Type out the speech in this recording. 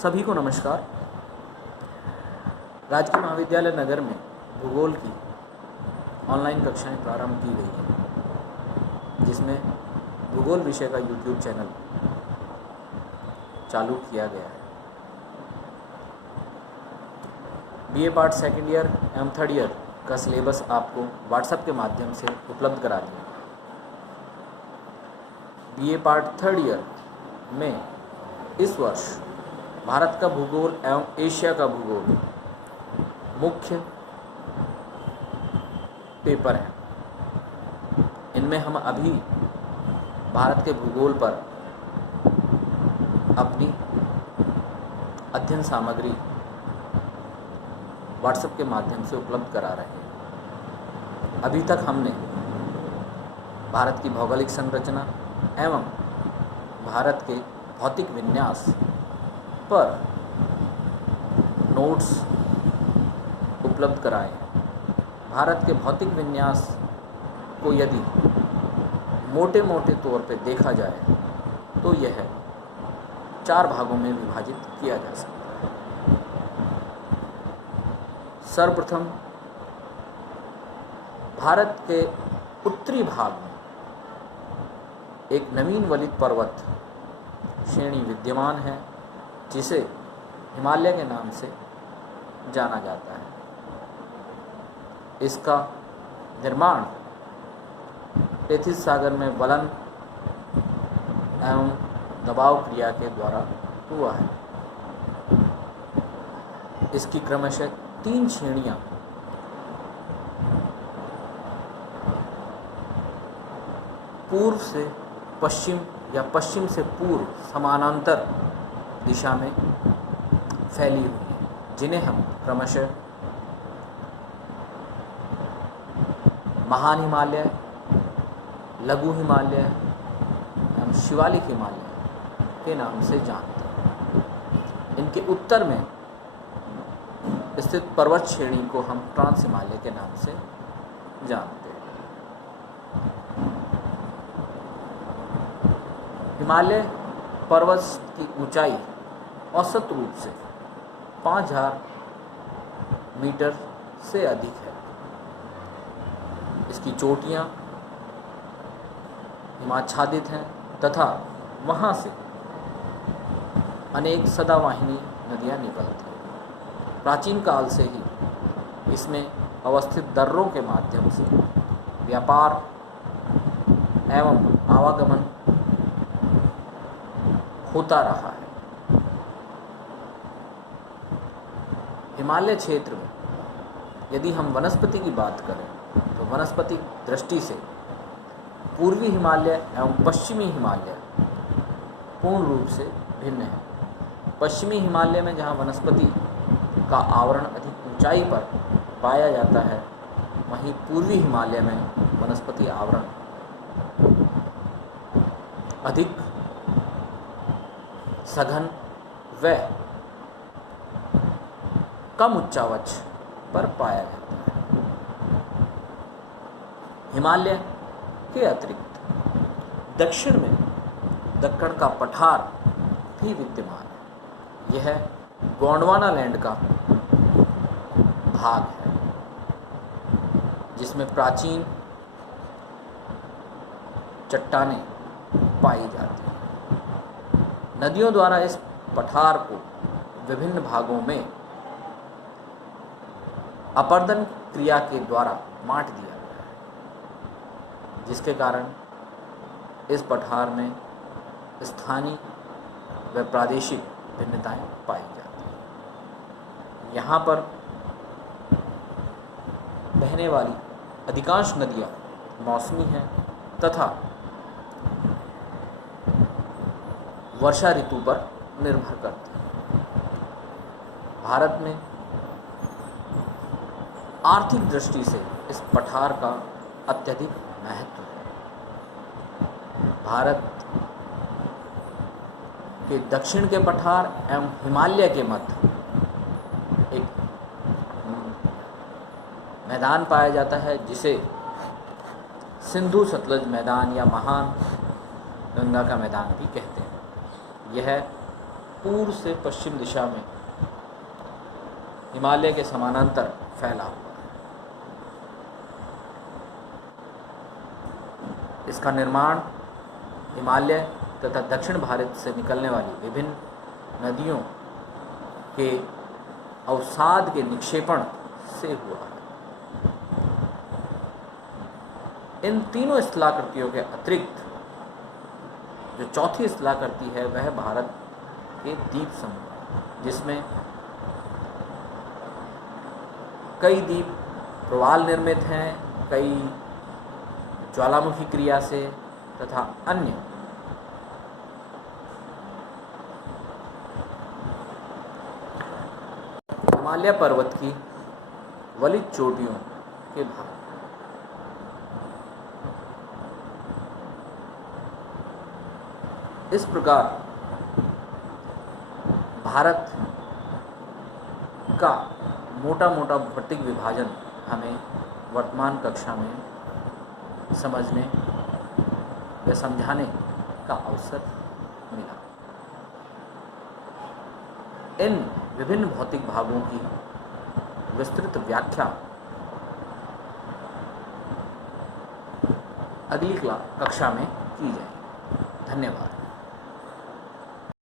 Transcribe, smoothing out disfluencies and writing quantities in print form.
सभी को नमस्कार। राजकीय महाविद्यालय नगर में भूगोल की ऑनलाइन कक्षाएं प्रारंभ की गई हैं, जिसमें भूगोल विषय का यूट्यूब चैनल चालू किया गया है। बीए पार्ट सेकेंड ईयर एवं थर्ड ईयर का सिलेबस आपको व्हाट्सएप के माध्यम से उपलब्ध करा दिया। बीए पार्ट थर्ड ईयर में इस वर्ष भारत का भूगोल एवं एशिया का भूगोल मुख्य पेपर है। इनमें हम अभी भारत के भूगोल पर अपनी अध्ययन सामग्री व्हाट्सएप के माध्यम से उपलब्ध करा रहे हैं। अभी तक हमने भारत की भौगोलिक संरचना एवं भारत के भौतिक विन्यास पर नोट्स उपलब्ध कराए हैं। भारत के भौतिक विन्यास को यदि मोटे मोटे तौर पर देखा जाए तो यह 4 भागों में विभाजित किया जा सकता है। सर्वप्रथम भारत के उत्तरी भाग में एक नवीन वलित पर्वत श्रेणी विद्यमान है, जिसे हिमालय के नाम से जाना जाता है। इसका निर्माण टेथिस सागर में वलन एवं दबाव क्रिया के द्वारा हुआ है। इसकी क्रमशः 3 श्रेणियां पूर्व से पश्चिम या पश्चिम से पूर्व समानांतर दिशा में फैली हुई है, जिन्हें हम क्रमशः महान हिमालय, लघु हिमालय एवं शिवालिक हिमालय के नाम से जानते हैं। इनके उत्तर में स्थित पर्वत श्रेणी को हम ट्रांस हिमालय के नाम से जानते हैं। हिमालय पर्वत की ऊंचाई औसत रूप से 5000 मीटर से अधिक है। इसकी चोटियां हिमाच्छादित हैं तथा वहां से अनेक सदावाहिनी नदियां निकलती हैं। प्राचीन काल से ही इसमें अवस्थित दर्रों के माध्यम से व्यापार एवं आवागमन होता रहा है। हिमालय क्षेत्र में यदि हम वनस्पति की बात करें तो वनस्पति दृष्टि से पूर्वी हिमालय एवं पश्चिमी हिमालय पूर्ण रूप से भिन्न है। पश्चिमी हिमालय में जहाँ वनस्पति का आवरण अधिक ऊंचाई पर पाया जाता है, वहीं पूर्वी हिमालय में वनस्पति आवरण अधिक सघन व कम उच्चावच पर पाया जाता है। हिमालय के अतिरिक्त दक्षिण में दक्कन का पठार भी विद्यमान है। यह गोंडवाना लैंड का भाग है, जिसमें प्राचीन चट्टानें पाई जाती हैं। नदियों द्वारा इस पठार को विभिन्न भागों में अपर्दन क्रिया के द्वारा बांट दिया गया है, जिसके कारण इस पठार में स्थानीय व प्रादेशिक भिन्नताएं पाई जाती हैं। यहाँ पर बहने वाली अधिकांश नदियाँ मौसमी हैं तथा वर्षा ऋतु पर निर्भर करती हैं। भारत में आर्थिक दृष्टि से इस पठार का अत्यधिक महत्व है। भारत के दक्षिण के पठार एवं हिमालय के मध्य एक मैदान पाया जाता है, जिसे सिंधु सतलज मैदान या महान गंगा का मैदान भी कहते हैं। यह पूर्व से पश्चिम दिशा में हिमालय के समानांतर फैला हुआ है। इसका निर्माण हिमालय तथा दक्षिण भारत से निकलने वाली विभिन्न नदियों के अवसाद के निक्षेपण से हुआ है। इन तीनों स्थलाकृतियों के अतिरिक्त जो चौथी स्थलाकृति है वह भारत के द्वीप समूह, जिसमें कई द्वीप प्रवाल निर्मित हैं, कई ज्वालामुखी क्रिया से तथा अन्य हिमालय पर्वत की वलित चोटियों के भाग। इस प्रकार भारत का मोटा मोटा भौतिक विभाजन हमें वर्तमान कक्षा में समझने या समझाने का अवसर मिला। इन विभिन्न भौतिक भागों की विस्तृत व्याख्या अगली कक्षा में की जाएगी। धन्यवाद।